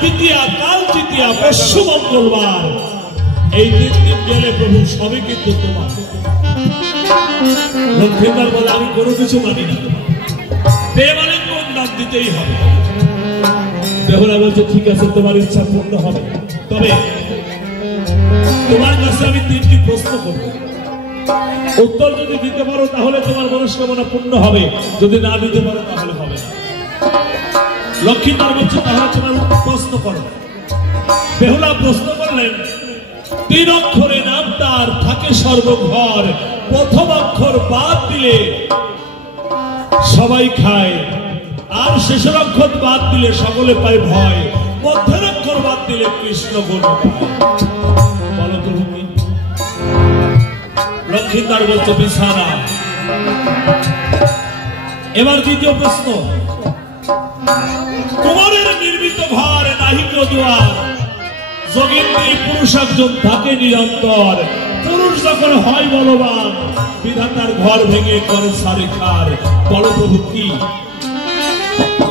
তৃতীয়া, কাল তৃতীয়া, পরশু মঙ্গলবার, এই 3 দিন গেলে প্রভু সবই কিন্তু তোমার। লক্ষ্মীবার বলে আমি কোনো কিছু মানি না, দেবালিঙ্গন দান দিতেই হবে। বেহুলা বলছে ঠিক আছে, তোমার ইচ্ছা পূর্ণ হবে, তবে তোমার কাছে আমি 3টি প্রশ্ন করব, উত্তর যদি দিতে পারো তাহলে তোমার মনস্কামনা পূর্ণ হবে, যদি না দিতে পারো তাহলে হবে না। লক্ষ্মীবার বলছে তাহলে তোমার প্রশ্ন করো। বেহুলা প্রশ্ন করলেন, 3 অক্ষরে নাম তার, থাকে সর্বঘর, প্রথম অক্ষর বাদ দিলে সবাই খায়, আর শেষের অক্ষর বাদ দিলে সকলে পায় ভয়, মধ্যের অক্ষর বাদ দিলে কৃষ্ণ গুণ পায়। বলো প্রভু কি? লক্ষ্মীদার বলছে বিছানা। এবার দ্বিতীয় প্রশ্ন, কুমারের নির্মিত ঘর নাহিক দুয়ার, যোগিনী পুরুষ একজন থাকে নিরন্তর, পুরুষ যখন হয় বলবান, বিধাতার ঘর ভেঙে করে সারে খার। বলো প্রভু কি?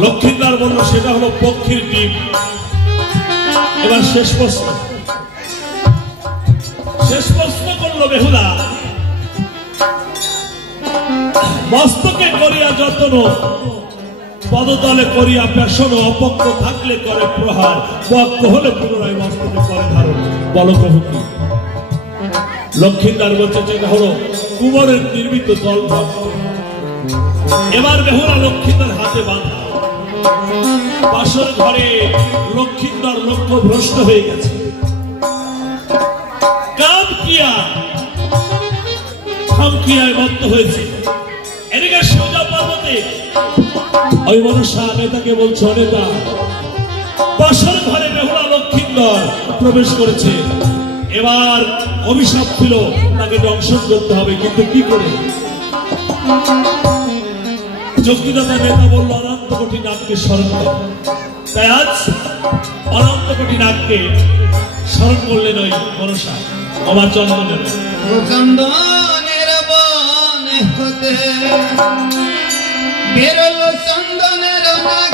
লক্ষ্মীদার বলল সেটা হলো পক্ষীর ডিম। এবার শেষ প্রশ্ন করলো বেহুলা, মস্তকে করিয়া যত্ন, পদতলে করিয়া পেশন, অপক্ষ থাকলে করে প্রহার, পক্ষ হলে পুনরায় মস্তকে করে ধারণ। বলো প্রভু কি? লক্ষ্মীদার বলছে যেটা হলো কুমারের নির্মিত জলঘর। এবার বেহুলা লক্ষ্মীদার হাতে বাঁধা, বাসর ঘরে লক্ষ্মীদার লক্ষ্য ভ্রষ্ট হয়ে গেছে। কাম কিয়া খামকিয়ায় মত্ত হয়েছে। এদিকে সোজা পর্বতে ওই মনসা নেতাকে বলছে, নেতা বাসর ঘরে বেহুলা লক্ষ্মীন্দর প্রবেশ করেছে, এবার অভিশাপ ছিল তাকে দংশন করতে হবে, কিন্তু কি করে? যজ্ঞদাতা নেতা বলল অনন্ত কোটি নাগকে স্মরণ কর। তাই আজ অনন্ত কোটি নাগকে স্মরণ করলেন ওই মনসা। আমার চন্দনের হতে বেরোল চন্দনের নাগ,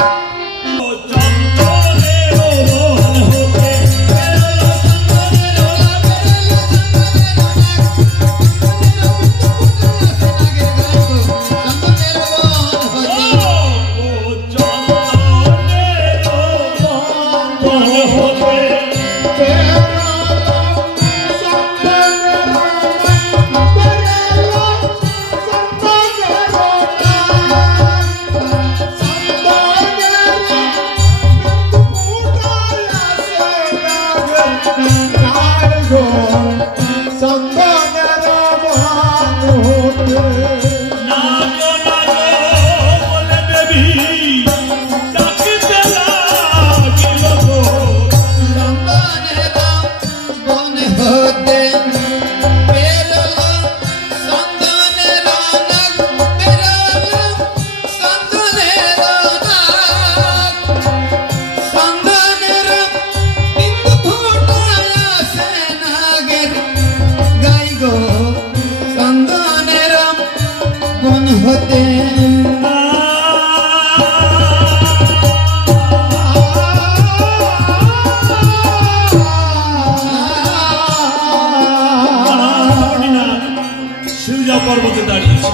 পর্বতে দাঁড়িয়েছে,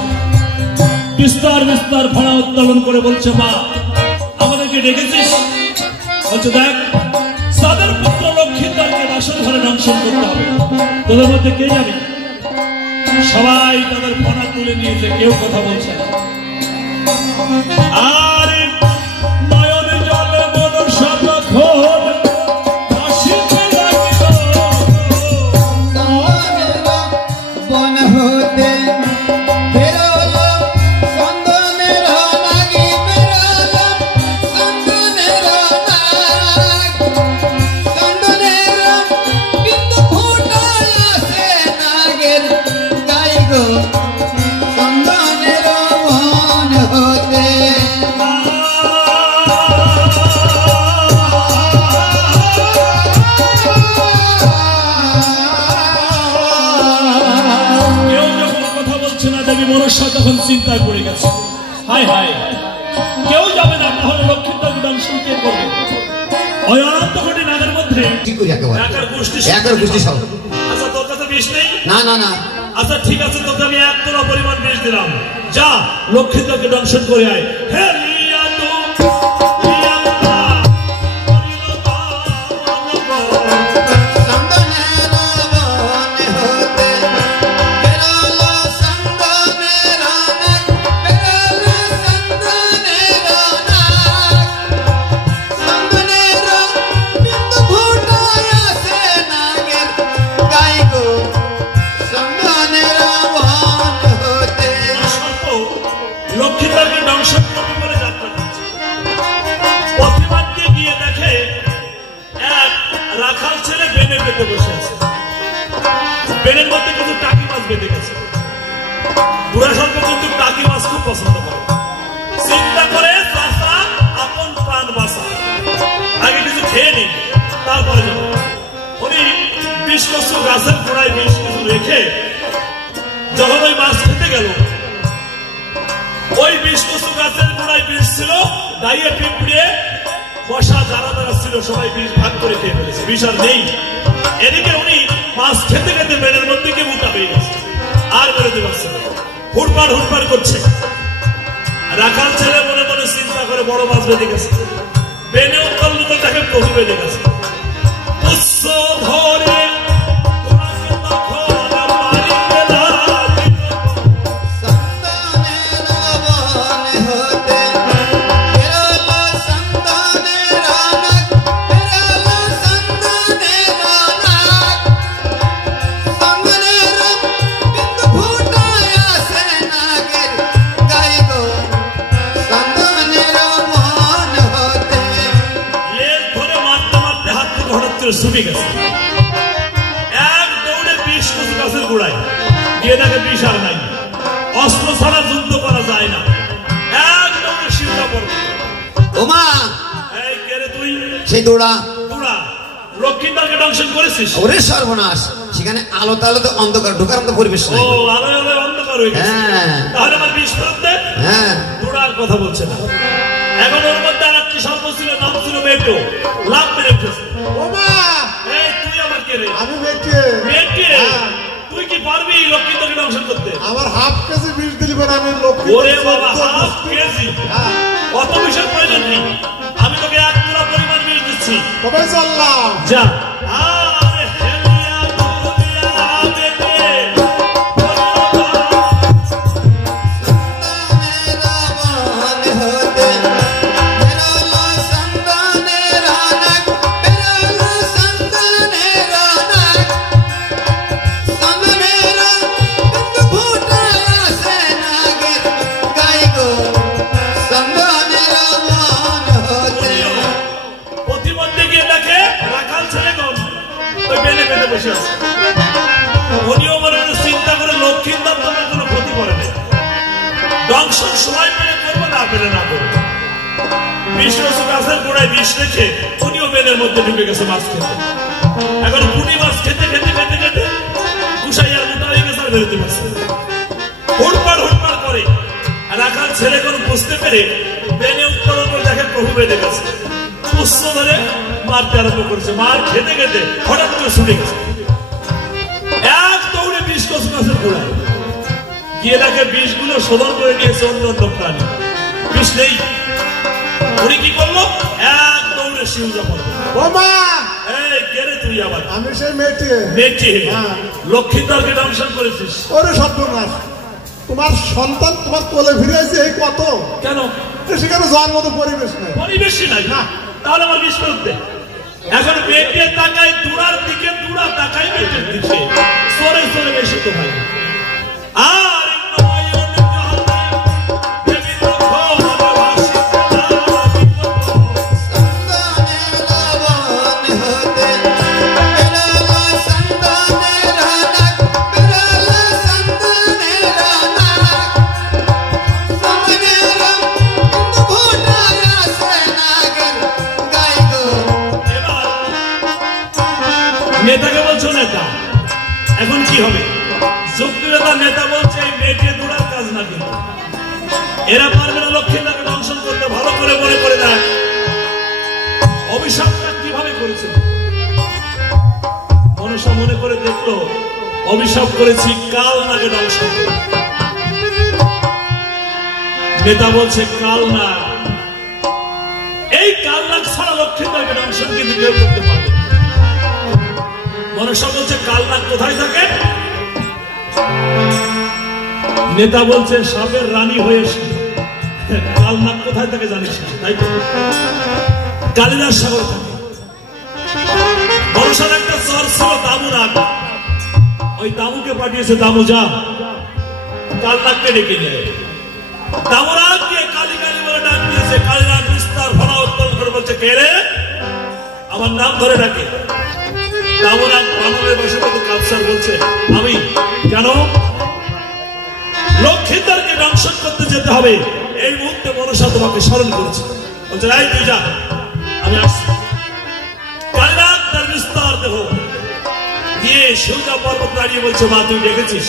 বিস্তার বিস্তার ভাড়া উত্তোলন করে বলছে, মা আমাদেরকে ডেকেছিস? বলছে দেখ, সাদের পুত্র লক্ষ্মীদারকে বাসর ঘরে দংশন করতে হবে, তোদের মধ্যে কে যাবে? সবাই তাদের ফোনা তুলে নিয়েছে, কেউ কথা বলছে না। আর নয়ন জলে মনসা তখন হাসিতে লাগিল, বন হতে বেরোল চন্দনের নাগি, বেরোল চন্দনের নাগ, চন্দনের বিন্দু ফুটায় আসে নাগের গাই গো, চন্দনের বন হতে। মনসা তখন চিন্তায় পড়ে গেছে, হায় হায় কেউ যাবে না, তাহলে লক্ষ্মীদারকে দংশন কে করবে? ওই অনন্ত কোটি নাগের মধ্যে কি করি একেবারে একার গোষ্ঠী সব। আচ্ছা তোর কাছে বিষ নেই? না না না। আচ্ছা ঠিক আছে, তোকে আমি 1 তোলা পরিমাণ বিষ দিলাম, যা লক্ষ্মীটাকে দংশন করে আয়। হে লিয়া তো বেনের মধ্যে কিন্তু টাকি মাছ বেঁধে গেছে। বুড়া সর্প কিন্তু টাকি মাছ খুব পছন্দ করে। চিন্তা করে চাষা আপন প্রাণ বাঁচা, আগে কিছু খেয়ে নিই তারপরে যাবো। উনি 20 কচু গাছের গোড়ায় 20 কিছু রেখে যখন ওই মাছ খেতে গেল, ওই 20 কচু গাছের গোড়ায় বিষ ছিল, দাইয়ে পিঁপড়ে বসা যারা যারা ছিল সবাই বিষ ভাগ করে খেয়ে ফেলেছে, বিষ আর নেই। এদিকে উনি মাছ খেতে খেতে বেনের মধ্যে গিয়ে মোটা হয়ে গেছে, আর বেরোতে পারছে না, হুড়পাড় হুড়পাড় করছে। রাখাল ছেলে মনে মনে চিন্তা করে বড় মাছ বেঁধে গেছে, বেনে উত্তল তাকে প্রভু বেঁধে গেছে। উৎস ধরে ছুটে গেছে, এক দৌড়ে 20 কচু গাছের গোড়ায় গিয়ে দেখে বিষ আর নাই, অস্ত্র ছাড়া যুদ্ধ করা যায় না, এক দৌড়ে শিবটা পড়ল। ওমা এই কে রে তুই? সেই দৌড়া তোরা লক্ষ্মীটাকে দংশন করেছিস? ওরে সর্বনাশ, সেখানে আলো তালো তো অন্ধকার, ঢোকার মতো পরিবেশ ও নাই। আলোয় আলোয় অন্ধকার হয়ে গেছে। তাহলে আমার বিষ ফেরত দে। তোরার কথা বলছে না। এখন ওর মধ্যে আর একটি সর্প ছিল, নাম ছিল মেটো, লাভ মেরে উঠেছে। তুই আমার কে রে? আমি মেটে। তুই কি পারবি লক্ষ্মীটাকে দংশন করতে? আমার হাফ কেজি বিষ দিলি পরে আমি লক্ষ্মী। ওরে বাবা, হাফ কেজি? অত বিষের প্রয়োজন নেই, আমি তোকে 1 তোলা পরিমাণ বিষ দিচ্ছি। তবে চললাম যা। চিন্তা করে লক্ষ্মীর দাম তোমার কোনো ক্ষতি করে না, দংশন সময় পেলে করবো, না পেলে না করবো। 20 কচু গাছের গোড়ায় বিষ রেখে উনিও বেনের মধ্যে ঢুকে গেছে মাছ খেতে। এখন পুঁটি মাছ খেতে খেতে খেতে খেতে কুসাই আর মোটা হয়ে গেছে, আর বেরোতে পারছে না, হুড়পাড় হুড়পাড় করে। রাখাল ছেলে কোন বুঝতে পেরে বেনে উত্তর করে দেখে প্রভু বেঁধে গেছে, পুষ্প ধরে মারতে আরম্ভ করেছে। মার খেতে খেতে হঠাৎ করে ছুটে গেছে, এক দৌড়ে 20 কচু গাছের গোড়ায় গিয়ে দেখে বিষগুলো শোধন করে নিয়েছে অন্য অন্য প্রাণী, বিষ নেই। উনি কি করলো? এক দৌড়ে শিউজা পড়লো। এই কে রে তুই? আবার আমি সেই মেটে। মেটে? লক্ষ্মীদারকে দংশন করেছিস? ওরে সর্বনাশ, তোমার সন্তান তোমার কোলে ফিরে আসছে এই কত? কেন? সেখানে যাওয়ার মতো পরিবেশ নাই। পরিবেশই নাই না? তাহলে আমার বিষ ফেরত দে। এখন মেটে তাকায় দুরার দিকে, দুরা তাকায় মেটের দিকে, সরে সরে বেশি তো ভাই। আর নেতাকে বলছো নেতা, এখন কি হবে? যুক্তিদাতা নেতা বলছে এই মেয়েকে দূরার কাজ না, কিন্তু এরা পারবে না লক্ষ্মীটাকে দংশন করতে। ভালো করে মনে করে দেয় অভিশাপটা কি কিভাবে করেছেন? মনসা মনে করে দেখলো অভিশাপ করেছি কাল নাগে দংশন করে। নেতা বলছে কাল না, এই কাল নাগ ছাড়া লক্ষ্মীদেরকে দংশন কিন্তু কেউ করতে পারবে না। মনসা বলছে কাল নাগ কোথায় থাকে? নেতা বলছে সাপের রানী হয়ে কাল নাগ কোথায় থাকে জানিস না, তাই তো? কালিদাস সাগর থাকে। মনসার একটা চর ছিল দামু নাগ, ওই দামুকে পাঠিয়েছে, দামু যা কাল নাগকে ডেকে নিয়ে। দামু নাগ দিয়ে কালী কালী বলে ডাক দিয়েছে। কালী নাগ বিস্তার ভরা উত্তোলন করে বলছে কে রে? আমার নাম ধরে ডাকে। দামু নাগ বানরের বসে কত কাপসার বলছে আমি। কেন? লক্ষ্মীদেরকে দংশন করতে যেতে হবে, এই মুহূর্তে মনসা তোমাকে স্মরণ করেছে। বলছে এই তুই যা, আমি আসছি। কালীনাগ তার বিস্তার দেহ দিয়ে শিউজা পর্বত দাঁড়িয়ে বলছে মা তুই ডেকেছিস?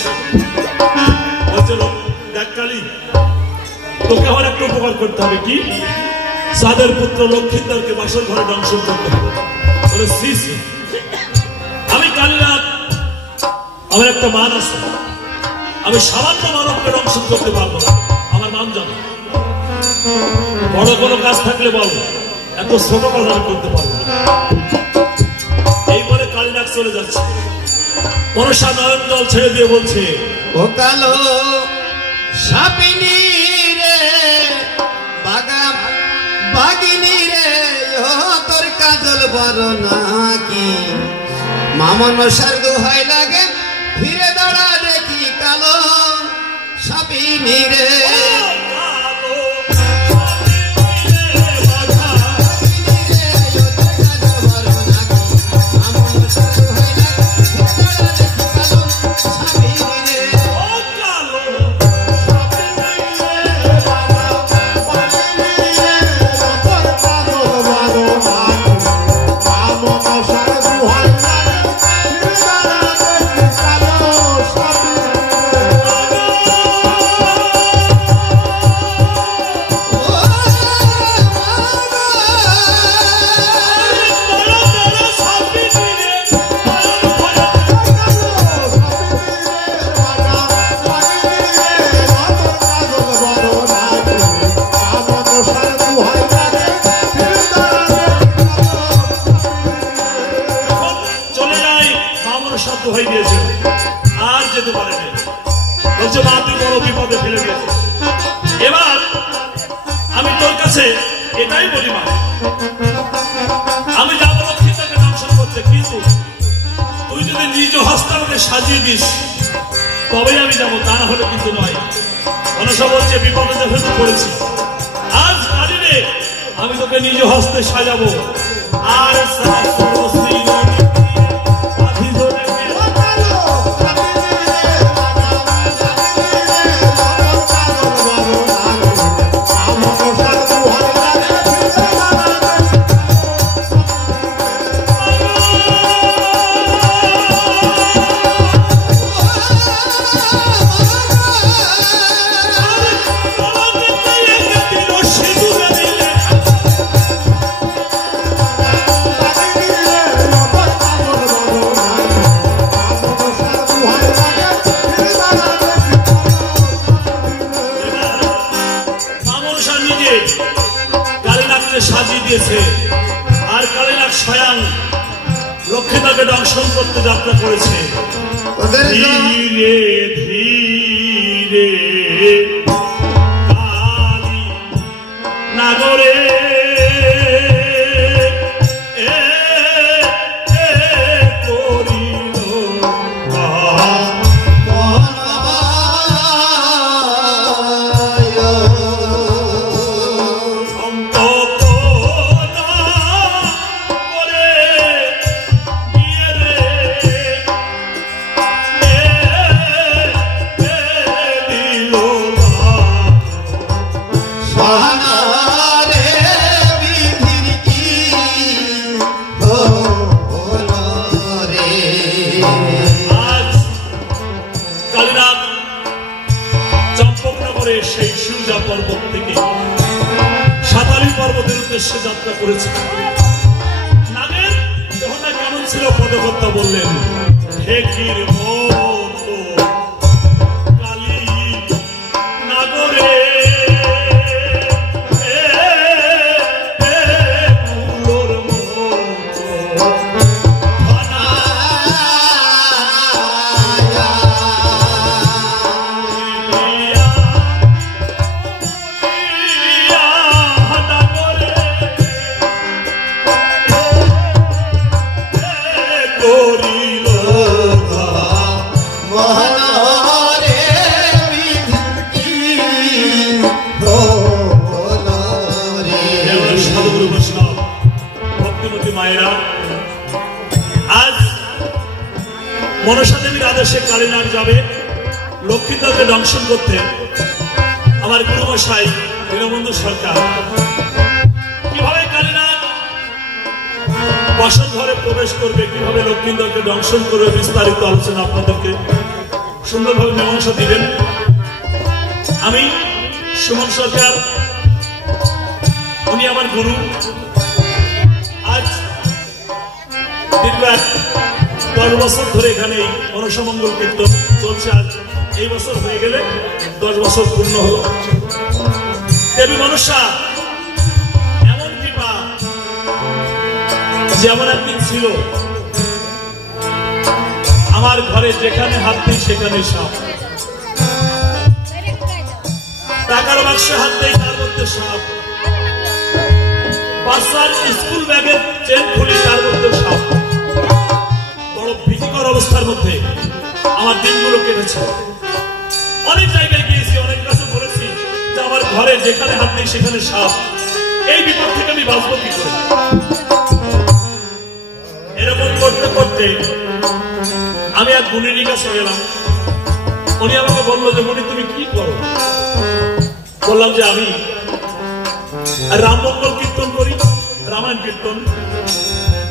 বলছে দেখ কালী, তোকে আমার একটা উপকার করতে হবে। কি? সাদের পুত্র লক্ষ্মীদেরকে বাসর ঘরে দংশন করতে হবে। বলে শ্রী শ্রী, আমি কালীনাগ, আমার একটা মান আছে, আমি সামান্য মানবকে দংশন করতে পারবো না, আমার নাম জানো। বড় কোনো কাজ থাকলে বল, এত ছোট কাজ আমি করতে পারবো না। এই বলে কালীনাগ চলে যাচ্ছে। মনসা নয়ন জল ছেড়ে দিয়ে বলছে ও কালো সাপিনী রে বাগা বাগিনী রে, ও তোর কাজল বড় নাকি? মামনসার দোহাই লাগে ফিরে দাঁড়া দেখি কালো সাপিনী রে। আর যেতে পারেনি। বলছে মা তুই বড় বিপদে ফেলে দিয়েছে, এবার আমি তোর কাছে এটাই বলি মা, আমি যাবো লক্ষ্মীটাকে দংশন করতে, কিন্তু তুই যদি নিজ হস্তে আমাকে সাজিয়ে দিস তবেই আমি যাবো, তা না হলে কিন্তু নয়। মনসা বলছে বিপদে যেহেতু পড়েছি, আজ কালিনে আমি তোকে নিজ হস্তে সাজাবো। আর সাজিয়ে দিয়েছে, আর কালীনাগ স্বয়ং লক্ষ্মীটাকে দংশন করতে যাত্রা করেছে। ধীরে ধীরে কালী নাগরে সেই শিউজা পর্বত থেকে সাতালি পর্বতের উদ্দেশ্যে যাত্রা করেছে। নাগের বললেন, ঢেকির মতো কালী নাগরে মনসা দেবীর আদেশে কালীনাগ যাবে লক্ষ্মীদাকে দংশন করতে। আমার গুরুমশাই দীনবন্ধু সরকার কিভাবে কালীনাগ বাসন ঘরে প্রবেশ করবে, কিভাবে লক্ষ্মীদাকে দংশন করবে, বিস্তারিত আলোচনা আপনাদেরকে সুন্দরভাবে মীমাংসা দিবেন। আমি সুমন সরকার, উনি আমার গুরু। আজ দীর্ঘ 10 বছর ধরে এখানে মনসামঙ্গল কীর্তন চলছে। আজ এই বছর হয়ে গেলে 10 বছর পূর্ণ হল। দেবী মনসা এমন কৃপা, যেমন একদিন ছিল আমার ঘরে যেখানে হাত দিই সেখানে সাপ, টাকার বাক্সে হাত দেয় তার মধ্যে সাপ, বাচ্চার স্কুল ব্যাগের চেন খুলি তার মধ্যে সাপ। বড় ভীতিকর অবস্থার মধ্যে আমার দিনগুলো কেটেছে। অনেক জায়গায় গিয়েছি, অনেক কাছে বলেছি যে আমার ঘরে যেখানে হাত নেই সেখানে সাপ, এই বিপদ থেকে আমি বাঁচবো কি করে। এরকম করতে করতে আমি এক গুণিনীর কাছে গেলাম। উনি আমাকে বললো যে মুনি তুমি কি করো? বললাম যে আমি রামমঙ্গল কীর্তন করি, রামায়ণ কীর্তন,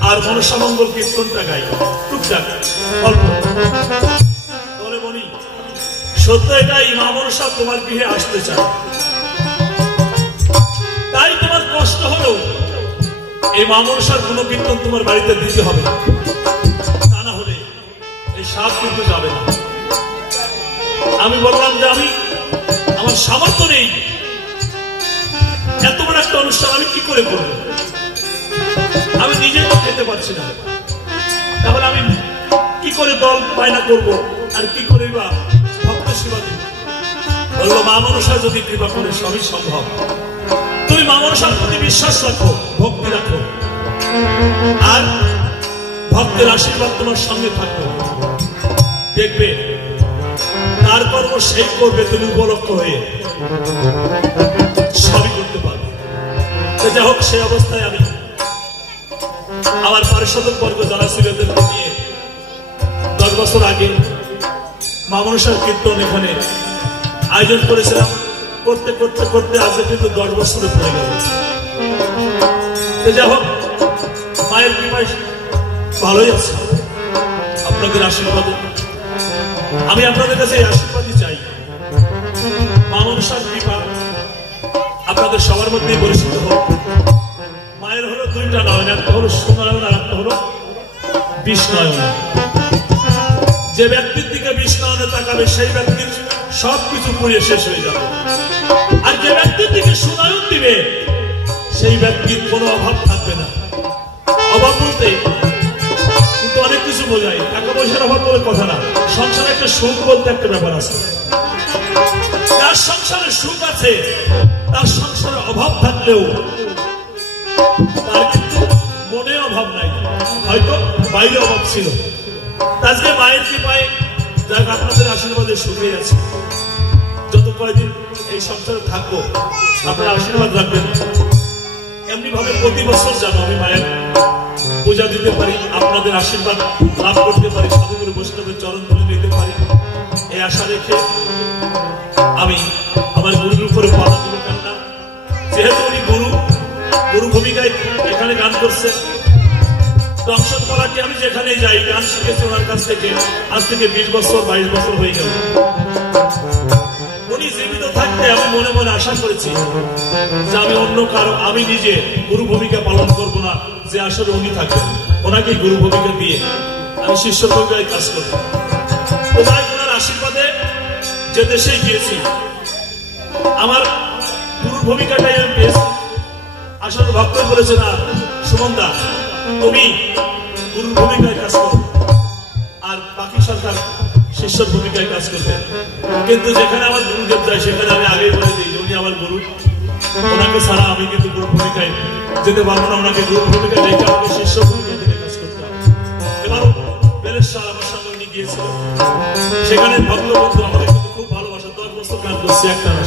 আর মনসামঙ্গল কীর্তনটা গাই টুকটাক অল্প। বলে বলি সত্য এটাই, মা মনসা তোমার গৃহে আসতে চায়, তাই তোমার কষ্ট হলেও এই মা মনসার গুণ কীর্তন তোমার বাড়িতে দিতে হবে, তা না হলে এই সাপ কিন্তু যাবে না। আমি বললাম যে আমি আমার সামর্থ্য নেই, এত বড় একটা অনুষ্ঠান আমি কি করে করবো, আমি নিজে তো খেতে পারছি না, তাহলে আমি কি করে দল বায়না করবো আর কি করে বা ভক্ত সেবা দিব। বললো মা মনসা যদি কৃপা করে সবই সম্ভব, তুমি মা মনসার প্রতি বিশ্বাস রাখো, ভক্তি রাখো, আর ভক্তের আশীর্বাদ তোমার সঙ্গে থাকবে, দেখবে তার কর্ম সেই করবে, তুমি উপলক্ষ হয়ে সবই করতে পারবে। যাই হোক, সেই অবস্থায় আমি আমার পারিষদক বর্গ যারা ছিল এদেরকে নিয়ে 10 বছর আগে মা মনসার কীর্তন এখানে আয়োজন করেছিলাম। করতে করতে করতে আজকে কিন্তু 10 বছরে পড়ে গেল। যাই হোক, মায়ের কৃপায় ভালোই আছে, আপনাদের আশীর্বাদে আমি আপনাদের কাছে এই আশীর্বাদই চাই। মা মনসার কৃপা আপনাদের সবার মধ্যেই পরিচিত হোক। মায়ের হলো 2টা নয়ন, একটা হলো সুনয়ন আর একটা হলো বিষনয়ন। যে ব্যক্তির দিকে বিষনয়নে তাকাবে সেই ব্যক্তির সবকিছু পুড়িয়ে শেষ হয়ে যাবে, আর যে ব্যক্তির দিকে সুনয়ন দিবে সেই ব্যক্তির কোনো অভাব থাকবে না। অভাব বলতে কিন্তু অনেক কিছু বোঝায়, টাকা পয়সার অভাব বলে কথা না, সংসারে একটা সুখ বলতে একটা ব্যাপার আছে। যার সংসারে সুখ আছে, তার সংসারে অভাব থাকলেও তার কিন্তু মনে অভাব নাই, হয়তো বাইরে অভাব ছিল। আজকে মায়ের কৃপায় যাক আপনাদের আশীর্বাদে সুখে আছে। যত কয়েকদিন এই সংসারে থাকবো আপনারা আশীর্বাদ রাখবেন। এমনি ভাবে প্রতি বছর যেন আমি মায়ের পূজা দিতে পারি, আপনাদের আশীর্বাদ লাভ করতে পারি, সাধুগুরু বৈষ্ণবের চরণ ধরে নিতে পারি, এই আশা রেখে আমি আমার গুরুর উপরে পালা দিবেন না। যেহেতু উনি গুরু ভূমিকায় এখানে গান করছে, দংশন করাকে আমি যেখানে যাই গান শিখেছি ওনার কাছ থেকে, আজ থেকে 20 বছর 22 বছর হয়ে গেল। উনি জীবিত থাকতে আমি মনে মনে আশা করেছি যে আমি অন্য কারো, আমি নিজে গুরু ভূমিকা পালন করব না, যে আসলে উনি থাকবেন, ওনাকে গুরু ভূমিকা দিয়ে আমি শিষ্য ভূমিকায় কাজ করব। তো যাই ওনার আশীর্বাদে যে দেশে গিয়েছি আমার গুরুর ভূমিকাটাই আমি পেয়েছি। আসলে ভক্ত বলেছে না সুমন দা তুমি গুরুর ভূমিকায় কাজ করো আর বাকি সরকার শিষ্যর ভূমিকায় কাজ করবে। কিন্তু যেখানে আমার গুরুদেব যায় সেখানে আমি আগেই বলে দিই উনি আমার গুরু, ওনাকে ছাড়া আমি কিন্তু গুরুর ভূমিকায় যেতে পারবো না। ওনাকে গুরুর ভূমিকায় রেখে আমাকে শিষ্য ভূমিকা থেকে কাজ করতে হবে। এবারও বেলের সাল আমার সঙ্গে উনি গিয়েছিল, সেখানে ভক্ত বন্ধু আমাকে কিন্তু খুব ভালোবাসা, 10 বছর গান করছি একটা না।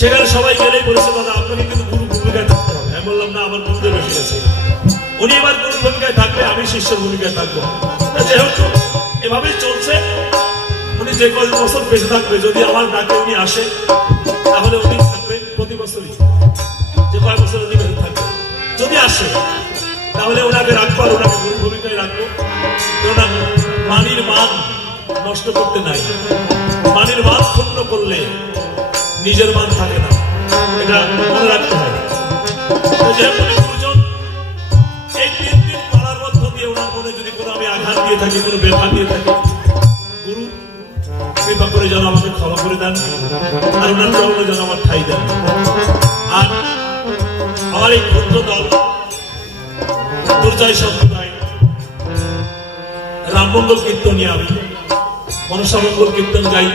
সেখানে সবাই গেলেই বলেছে দাদা আপনাকে কিন্তু গুরু ভূমিকায় থাকতে হবে। আমি বললাম না আমার গুরুদেব এসে গেছে, উনি এবার গুরুর ভূমিকায় থাকবে, আমি শিষ্যের ভূমিকায় থাকবো। যেহেতু এভাবেই চলছে, উনি যে কয়েক বছর বেঁচে থাকবে যদি আমার ডাকে উনি আসে তাহলে উনি থাকবে প্রতি বছরই, যে কয়েক বছর উনি বেঁচে থাকবে। যদি আসে তাহলে ওনাকে রাখবো আর ওনাকে গুরু ভূমিকায় রাখবো। কেননা পানির মান নষ্ট করতে নাই, পানির মান ক্ষুণ্ণ করলে নিজের মান থাকে না, এটা মনে রাখতে হয়। যেহেতু গুরুজন এই 3 দিন পাড়ার মধ্য দিয়ে ওনার মনে যদি কোনো আমি আঘাত দিয়ে থাকি, কোনো ব্যথা দিয়ে থাকি, গুরু কৃপা করে যেন আমাকে ক্ষমা করে দেন আর ওনার চরণে যেন আমার ঠাই দেন। আর আমার এই ক্ষুদ্র দল দুর্জয় সম্প্রদায় রামমঙ্গল কীর্তন নিয়ে আমি মনসামঙ্গল কীর্তন গাই,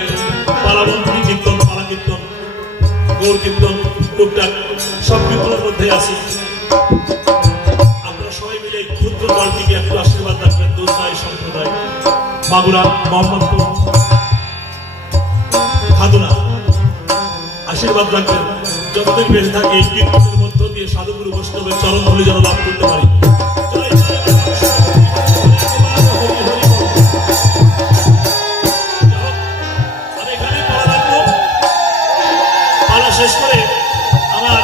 পালাবন্তী কীর্তন, পালা কীর্তন, গৌর কীর্তন, টুকটাক সব কীর্তনের মধ্যে আছি। আপনারা সবাই মিলে এই ক্ষুদ্র দলটিকে একটু আশীর্বাদ রাখবেন। দুর্জয় সম্প্রদায় মাগুরা, মোহাম্মদপুর, খাদুনা আশীর্বাদ রাখবেন। যতদিন বেঁচে থাকে এই কীর্তনের মধ্য দিয়ে সাধুগুরু বৈষ্ণবের চরণ ধুলি যেন লাভ করতে পারি। আমি এখানেই পালা রাখবো। পালা শেষ করে আমার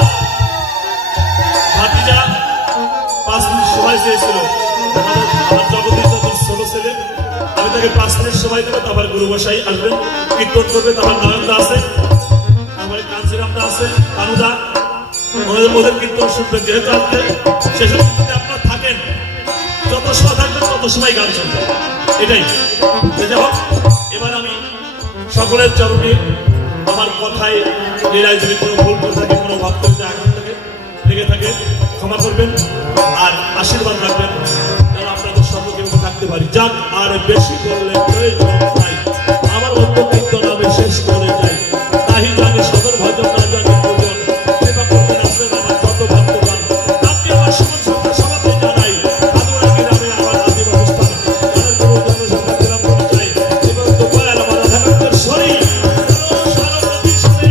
ভাতিজা 5 মিনিট সময় চেয়েছিল, আমার জগদীশ ছোট ছেলে, আমি তাকে 5 মিনিট সময় দেবো। তারপর গুরু বসাই আসবেন, কীর্তন করবে। তারপর নয়নদা আছে, তারপরে কাঞ্চিরামদা আছে, কানুদা, ওদের কীর্তন শুনবেন। যেহেতু আপনি শেষের দিকে আপনারা থাকেন, যত সময় থাকবেন তত সময় গান চলবে, এটাই। যাই এবার আমি সকলের চরণে আমার কথায় লীলায় যদি কোনো ভুল করে থাকে, কোনো ভক্ত যদি আঘাত থাকে লেগে থাকে ক্ষমা করবেন আর আশীর্বাদ রাখবেন যেন আপনাদের সম্মুখে থাকতে পারি। যাক আর বেশি করলে প্রয়োজন নাই, আমার মতো কীর্তন আমি শেষ করে যাই। তাই জানি সদর ভজন না জানি ভজন, কৃপা করতেন আসেন আমার যত ভক্তগণ। তাকে আমার সুমন সঙ্গে সমাপ্তি জানাই, সাধুরা গ্রামে আমার আদিম অবস্থান, আমার গুরু জনসংখ্যা গ্রাম পরিচয় এবং দোপায়াল আমার রাধাকান্তর শরীর সারবতী শুনে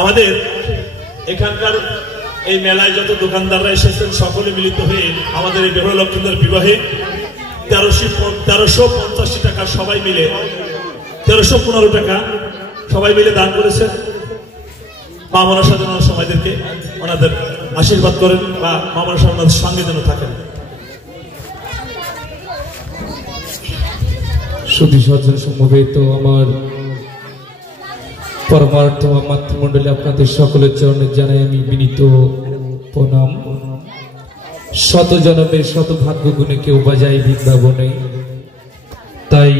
আমাদের এখানকার এই মেলায় যত দোকানদাররা এসেছেন সকলে মিলিত হয়ে আমাদের এই বেহুলা লক্ষ্মীদের বিবাহে 1350 টাকা সবাই মিলে 1315 টাকা সবাই মিলে দান করেছেন। মা মনসা যেন সবাইদেরকে ওনাদের আশীর্বাদ করেন বা মা মনসা ওনাদের সঙ্গে যেন থাকেন। সুধী সজ্জন সমবেত আমার পরমার্থ মাতৃমণ্ডলী, আপনাদের সকলের চরণে জানাই আমি বিনীত প্রণাম। শত জনমের শত ভাগ্য গুণে কেউ বাজায় বৃন্দাবনে, তাই